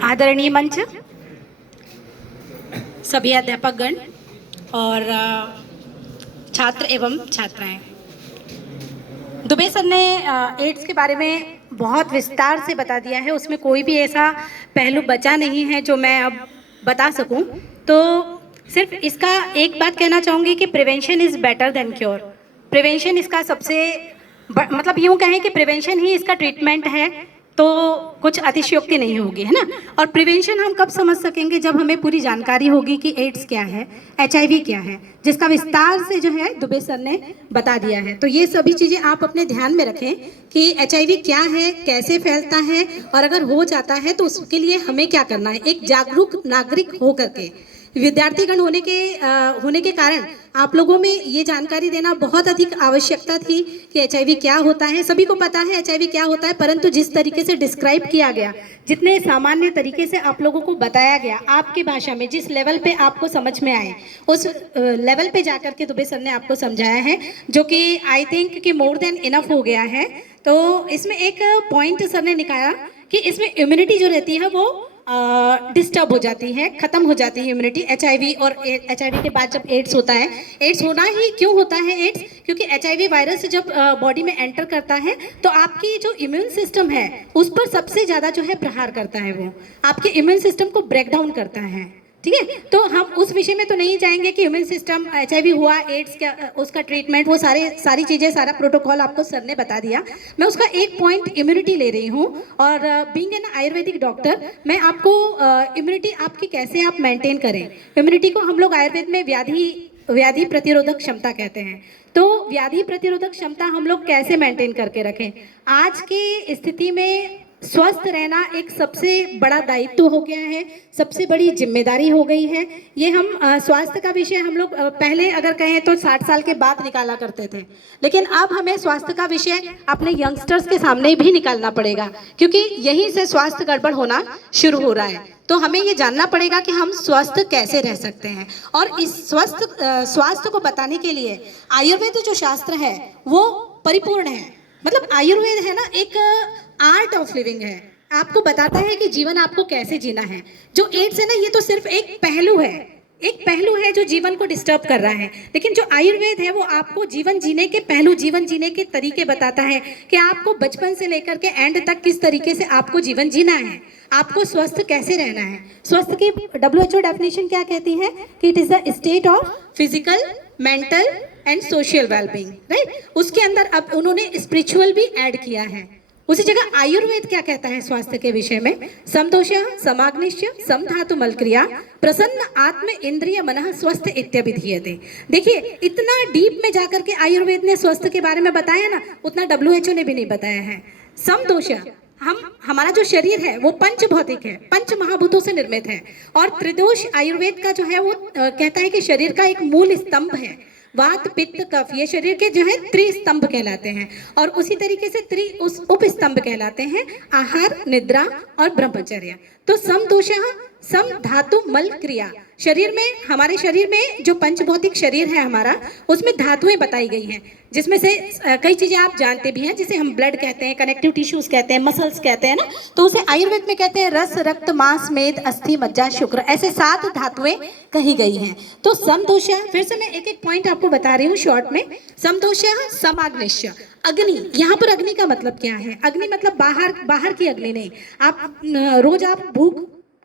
आदरणीय मंच, सभी अध्यापकगण और छात्र एवं छात्राएं, दुबे सर ने एड्स के बारे में बहुत विस्तार से बता दिया है। उसमें कोई भी ऐसा पहलू बचा नहीं है जो मैं अब बता सकूं। तो सिर्फ इसका एक बात कहना चाहूँगी कि prevention is better than cure. Prevention इसका सबसे मतलब यूँ कहें कि प्रिवेंशन ही इसका ट्रीटमेंट है, तो कुछ अतिशयोक्ति नहीं होगी, है ना। और प्रिवेंशन हम कब समझ सकेंगे? जब हमें पूरी जानकारी होगी कि एड्स क्या है, HIV क्या है, जिसका विस्तार से जो है दुबे सर ने बता दिया है। तो ये सभी चीज़ें आप अपने ध्यान में रखें कि HIV क्या है, कैसे फैलता है, और अगर हो जाता है तो उसके लिए हमें क्या करना है। एक जागरूक नागरिक हो करके, विद्यार्थीगण होने के कारण आप लोगों में ये जानकारी देना बहुत अधिक आवश्यकता थी कि HIV क्या होता है। सभी को पता है HIV क्या होता है, परंतु जिस तरीके से डिस्क्राइब किया गया, जितने सामान्य तरीके से आप लोगों को बताया गया, आपकी भाषा में जिस लेवल पे आपको समझ में आए, उस लेवल पे जाकर के दुबे सर ने आपको समझाया है, जो कि आई थिंक कि मोर देन इनफ हो गया है। तो इसमें एक पॉइंट सर ने निकाला कि इसमें इम्यूनिटी जो रहती है वो डिस्टर्ब हो जाती है, खत्म हो जाती है इम्यूनिटी। HIV और HIV के बाद जब एड्स होता है, एड्स होना ही क्यों होता है एड्स? क्योंकि HIV वायरस जब बॉडी में एंटर करता है तो आपकी जो इम्यून सिस्टम है उस पर सबसे ज़्यादा जो है प्रहार करता है, वो आपके इम्यून सिस्टम को ब्रेक डाउन करता है। ठीक है, तो हम उस विषय में तो नहीं जाएंगे कि इम्यून सिस्टम, HIV हुआ, एड्स क्या, उसका ट्रीटमेंट, वो सारी चीज़ें, सारा प्रोटोकॉल आपको सर ने बता दिया। मैं उसका एक पॉइंट इम्यूनिटी ले रही हूँ, और बीइंग एन आयुर्वेदिक डॉक्टर मैं आपको इम्यूनिटी आपकी कैसे आप मेंटेन करें। इम्यूनिटी को हम लोग आयुर्वेद में व्याधि प्रतिरोधक क्षमता कहते हैं। तो व्याधि प्रतिरोधक क्षमता हम लोग कैसे मेंटेन करके रखें? आज की स्थिति में स्वस्थ रहना एक सबसे बड़ा दायित्व हो गया है, सबसे बड़ी जिम्मेदारी हो गई है। ये हम स्वास्थ्य का विषय हम लोग पहले अगर कहें तो 60 साल के बाद निकाला करते थे, लेकिन अब हमें स्वास्थ्य का विषय अपने यंगस्टर्स के सामने भी निकालना पड़ेगा, क्योंकि यहीं से स्वास्थ्य गड़बड़ होना शुरू हो रहा है। तो हमें ये जानना पड़ेगा कि हम स्वस्थ कैसे रह सकते हैं, और इस स्वास्थ्य को बताने के लिए आयुर्वेद जो शास्त्र है वो परिपूर्ण है। मतलब आयुर्वेद है ना, एक आर्ट ऑफ लिविंग है, आपको बताता है कि जीवन आपको कैसे जीना है। जो एड्स है ना, ये तो सिर्फ एक पहलू है जो जीवन को डिस्टर्ब कर रहा है, लेकिन जो आयुर्वेद है वो आपको जीवन जीने के पहलू, जीवन जीने के तरीके बताता है कि आपको बचपन से लेकर के एंड तक किस तरीके से आपको जीवन जीना है, आपको स्वस्थ कैसे रहना है। स्वस्थ की WHO डेफिनेशन क्या कहती है कि it is the state of physical, mental and social wellbeing, right. उसके अंदर अब उन्होंने स्पिरिचुअल भी ऐड किया है। उसी जगह आयुर्वेद क्या कहता है स्वास्थ्य के विषय में? समदोषः, समाग्निश्च, समधातु मलक्रिया, प्रसन्न आत्म इंद्रिय मनः स्वस्थ इत्यभिधीयते। देखिए, इतना डीप में जाकर के आयुर्वेद ने स्वास्थ्य के बारे में बताया ना, उतना WHO ने भी नहीं बताया है। समदोषः, हमारा जो शरीर है वो पंच भौतिक है, पंच महाभूतों से निर्मित है, और त्रिदोष आयुर्वेद का जो है वो कहता है कि शरीर का एक मूल स्तंभ है। वात, पित्त, कफ, ये शरीर के जो है त्रिस्तंभ कहलाते हैं, और उसी तरीके से उस उपस्तंभ कहलाते हैं आहार, निद्रा और ब्रह्मचर्य। तो समदोषः, सम धातु मल क्रिया, शरीर में, हमारे शरीर में जो पंचभौतिक शरीर है हमारा, उसमें धातुएं बताई गई हैं, जिसमें से कई चीजें आप जानते भी हैं, जिसे हम ब्लड कहते हैं, कनेक्टिव टिश्यूज कहते हैं, मसल्स कहते हैं ना, तो उसे आयुर्वेद में कहते हैं रस, रक्त, मांस, मेद, अस्थि, मज्जा, शुक्र, ऐसे 7 धातुएं कही गई हैं। तो समदोषः, फिर से मैं एक एक पॉइंट आपको बता रही हूँ शॉर्ट में। समदोषः, समाग्निश्च, अग्नि, यहाँ पर अग्नि का मतलब क्या है? अग्नि मतलब बाहर की अग्नि नहीं। आप रोज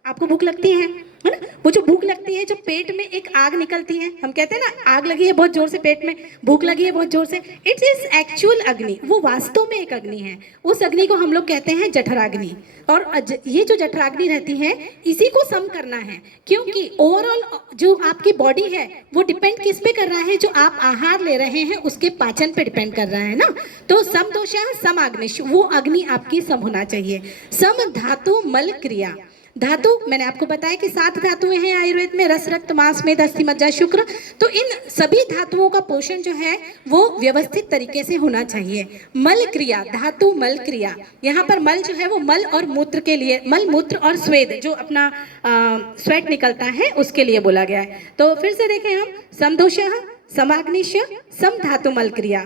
आपको भूख लगती है ना, वो जो भूख लगती है, जो पेट में एक आग निकलती है, हम कहते हैं ना आग लगी है बहुत जोर से, पेट में भूख लगी है बहुत जोर से, इट्स इज एक्चुअल अग्नि, वो वास्तव में एक अग्नि है। उस अग्नि को हम लोग कहते हैं जठराग्नि, और ये जो जठराग्नि रहती है इसी को सम करना है, क्योंकि ओवरऑल जो आपकी बॉडी है वो डिपेंड किस पे कर रहा है? जो आप आहार ले रहे हैं उसके पाचन पे डिपेंड कर रहा है ना। तो समदोषः, समाग्निश्च, वो अग्नि आपकी सम होना चाहिए। सम धातु मल क्रिया, धातु मैंने आपको बताया कि 7 धातुएं हैं आयुर्वेद में, रस, रक्त, मांस, मेद, अस्थि, मज्जा, शुक्र। तो इन सभी धातुओं का पोषण जो है वो व्यवस्थित तरीके से होना चाहिए। मल क्रिया, धातु मल क्रिया, यहाँ पर मल जो है वो मल और मूत्र के लिए, मल, मूत्र और स्वेद, जो अपना स्वेट निकलता है उसके लिए बोला गया है। तो फिर से देखें हम, समदोषः, समाग्निश्च, सम धातु मल क्रिया,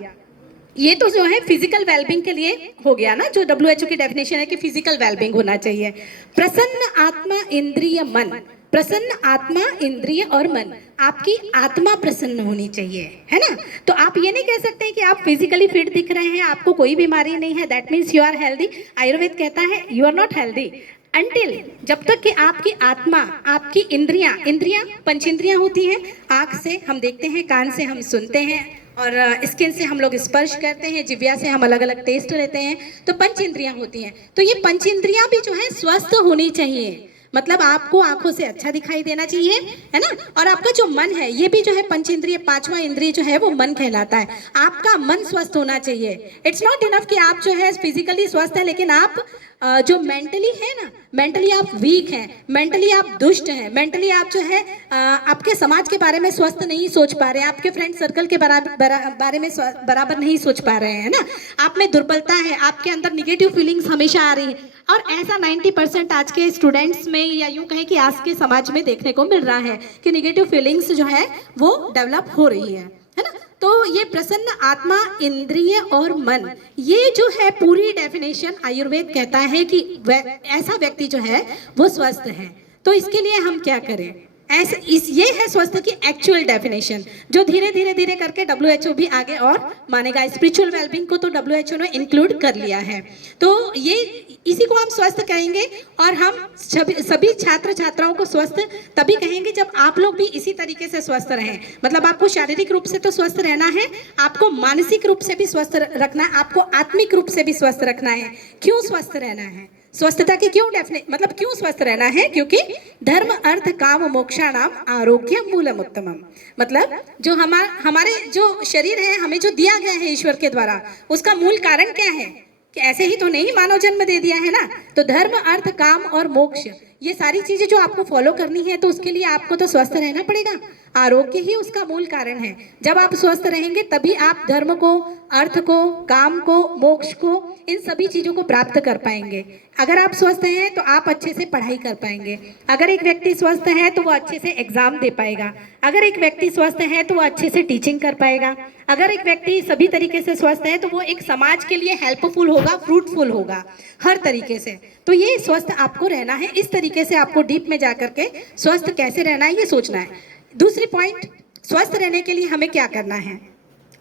ये तो जो है फिजिकल वेलबींग के लिए हो गया ना, जो WHO की डेफिनेशन है कि फिजिकल वेलबींग होना चाहिए। प्रसन्न आत्मा इंद्रिय मन, प्रसन्न आत्मा इंद्रिय और मन, आपकी आत्मा प्रसन्न होनी चाहिए, है ना। तो आप ये नहीं कह सकते कि आप फिजिकली फिट दिख रहे हैं, आपको कोई बीमारी नहीं है, that means you are healthy. Ayurveda कहता है you are not healthy until, जब तक कि आपकी आत्मा, आपकी इंद्रियां, इंद्रियां पंचेंद्रियां होती हैं, आँख से हम देखते हैं, कान से हम सुनते हैं, और स्किन से हम लोग स्पर्श करते हैं, जिव्या से हम अलग अलग टेस्ट लेते हैं, तो पंच इंद्रियां होती हैं। तो ये पंच इंद्रियां भी जो है स्वस्थ होनी चाहिए, मतलब आपको आंखों से अच्छा दिखाई देना चाहिए, है ना। और आपका जो मन है, ये भी जो है पंच इंद्रिय, पांचवा इंद्रिय जो है वो मन कहलाता है। आपका मन स्वस्थ होना चाहिए। इट्स नॉट इनफ कि आप जो है फिजिकली स्वस्थ है, लेकिन आप जो मेंटली है ना, मेंटली आप वीक हैं, मेंटली आप दुष्ट हैं, मेंटली आप जो है आपके समाज के बारे में स्वस्थ नहीं सोच पा रहे हैं, आपके फ्रेंड सर्कल के बारे में बराबर नहीं सोच पा रहे हैं ना, आप में दुर्बलता है, आपके अंदर निगेटिव फीलिंग्स हमेशा आ रही है। और ऐसा 90% आज के स्टूडेंट्स में, या यूं कहें कि आज के समाज में देखने को मिल रहा है कि निगेटिव फीलिंग्स जो है वो डेवलप हो रही है ना। तो ये प्रसन्न आत्मा इंद्रिय और मन, ये जो है पूरी डेफिनेशन आयुर्वेद कहता है कि ऐसा व्यक्ति जो है वो स्वस्थ है। तो इसके लिए हम क्या करें, ऐसे ये है स्वस्थ की एक्चुअल डेफिनेशन, जो धीरे धीरे धीरे करके WHO भी आगे और मानेगा। स्पिरिचुअल वेलबींग को तो WHO ने इंक्लूड कर लिया है। तो ये इसी को हम स्वस्थ कहेंगे, और हम सभी छात्र छात्राओं को स्वस्थ तभी कहेंगे जब आप लोग भी इसी तरीके से स्वस्थ रहें। मतलब आपको शारीरिक रूप से तो स्वस्थ रहना है, आपको मानसिक रूप से भी स्वस्थ रखना है, आपको आत्मिक रूप से भी स्वस्थ रखना है। क्यों स्वस्थ रहना है, स्वस्थता की क्यों मतलब क्यों स्वस्थ रहना है, क्योंकि धर्म अर्थ काम मोक्षाणाम आरोग्य मूलम उत्तमम, मतलब जो हमारे जो शरीर है, हमें जो दिया गया है ईश्वर के द्वारा, उसका मूल कारण क्या है कि ऐसे ही तो नहीं मानव जन्म दे दिया है ना। तो धर्म अर्थ काम और मोक्ष, ये सारी चीजें जो आपको फॉलो करनी है, तो उसके लिए आपको तो स्वस्थ रहना पड़ेगा। आरोग्य ही उसका मूल कारण है। जब आप स्वस्थ रहेंगे तभी आप धर्म को, अर्थ को, काम को, मोक्ष को, इन सभी चीजों को प्राप्त कर पाएंगे। अगर आप स्वस्थ हैं तो आप अच्छे से पढ़ाई कर पाएंगे। अगर एक व्यक्ति स्वस्थ है तो वो अच्छे से एग्जाम दे पाएगा। अगर एक व्यक्ति स्वस्थ है तो वो अच्छे से टीचिंग कर पाएगा। अगर एक व्यक्ति सभी तरीके से स्वस्थ है तो वो एक समाज के लिए हेल्पफुल होगा, फ्रूटफुल होगा हर तरीके से। तो ये स्वस्थ आपको रहना है, इस तरीके से आपको डीप में जाकर के स्वस्थ कैसे रहना है ये सोचना है। दूसरी पॉइंट, स्वस्थ रहने के लिए हमें क्या करना है।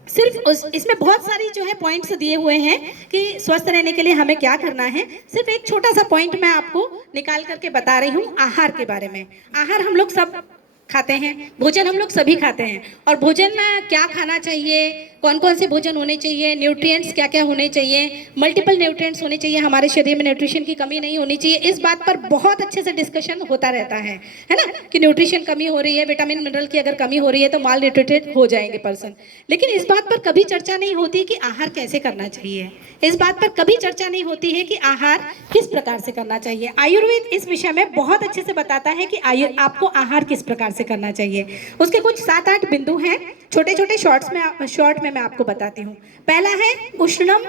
सिर्फ इसमें बहुत सारी जो है पॉइंट्स दिए हुए हैं कि स्वस्थ रहने के लिए हमें क्या करना है। सिर्फ एक छोटा सा पॉइंट मैं आपको निकाल करके बता रही हूँ आहार के बारे में। आहार हम लोग सब खाते हैं, भोजन हम लोग सभी खाते हैं, और भोजन में क्या खाना चाहिए, कौन कौन से भोजन होने चाहिए, न्यूट्रिएंट्स क्या क्या होने चाहिए, मल्टीपल न्यूट्रिएंट्स होने चाहिए, हमारे शरीर में न्यूट्रिशन की कमी नहीं होनी चाहिए, इस बात पर बहुत अच्छे से डिस्कशन होता रहता है ना, कि न्यूट्रिशन कमी हो रही है, विटामिन मिनरल की अगर कमी हो रही है तो माल न्यूट्रिटेड हो जाएंगे पर्सन। लेकिन इस बात पर कभी चर्चा नहीं होती कि आहार कैसे करना चाहिए, इस बात पर कभी चर्चा नहीं होती है कि आहार किस प्रकार से करना चाहिए। आयुर्वेद इस विषय में बहुत अच्छे से बताता है कि आपको आहार किस प्रकार से करना चाहिए। उसके कुछ 7-8 बिंदु हैं, छोटे छोटे शॉर्ट में मैं आपको बताती हूँ। पहला है उष्णम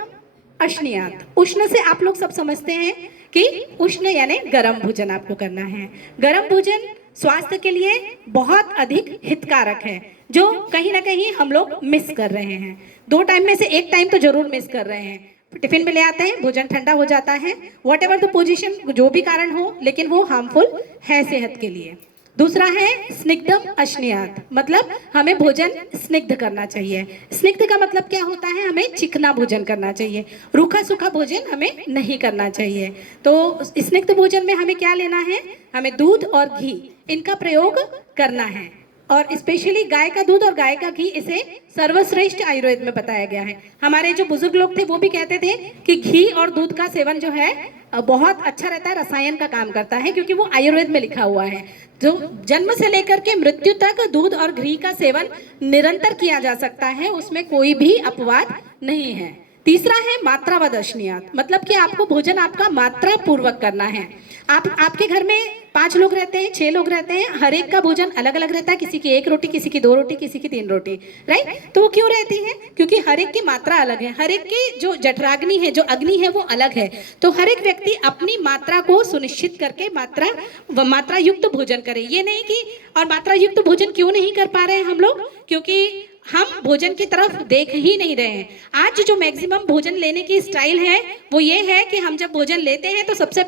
अश्नियात। उष्ण से आप लोग सब समझते हैं कि उष्ण यानी गर्म भोजन आपको करना है। गर्म भोजन स्वास्थ्य के लिए बहुत अधिक हितकारक है, जो कहीं ना कहीं हम लोग मिस कर रहे हैं। 2 टाइम में से 1 टाइम तो जरूर मिस कर रहे हैं। टिफिन में ले आते हैं, भोजन ठंडा हो जाता है, वॉट एवर द पोजिशन, जो भी कारण हो, लेकिन वो हार्मफुल है सेहत के लिए। दूसरा है स्निग्धम अश्नियात, मतलब हमें भोजन स्निग्ध करना चाहिए। स्निग्ध का मतलब क्या होता है, हमें चिकना भोजन करना चाहिए, रूखा सूखा भोजन हमें नहीं करना चाहिए। तो स्निग्ध भोजन में हमें क्या लेना है, हमें दूध और घी इनका प्रयोग करना है, और स्पेशली गाय का दूध और गाय का घी, इसे सर्वश्रेष्ठ आयुर्वेद में बताया गया है। हमारे जो बुजुर्ग लोग थे वो भी कहते थे कि घी और दूध का सेवन जो है बहुत अच्छा रहता है, रसायन का काम करता है, क्योंकि वो आयुर्वेद में लिखा हुआ है। जो जन्म से लेकर के मृत्यु तक दूध और घी का सेवन निरंतर किया जा सकता है, उसमें कोई भी अपवाद नहीं है। तीसरा है मात्रावद अश्नियात, मतलब कि आपको भोजन आपका मात्रा पूर्वक करना है। आपके घर में 5 लोग रहते हैं, 6 लोग रहते हैं, हर एक का भोजन अलग अलग रहता है, किसी की 1 रोटी, किसी की 2 रोटी, किसी की 3 रोटी, राइट। तो वो क्यों रहती है, क्योंकि हर एक की मात्रा अलग है, हर एक की जो जठराग्नि है, जो अग्नि है वो अलग है। तो हर एक व्यक्ति अपनी मात्रा को सुनिश्चित करके मात्रा युक्त भोजन करे। ये नहीं कि, और मात्रा युक्त भोजन क्यों नहीं कर पा रहे हैं हम लोग, क्योंकि हम भोजन की तरफ देख ही नहीं रहे हैं। आज जो मैक्सिमम भोजन लेने की स्टाइल है वो ये है कि हम जब भोजन लेते हैं तो सबसे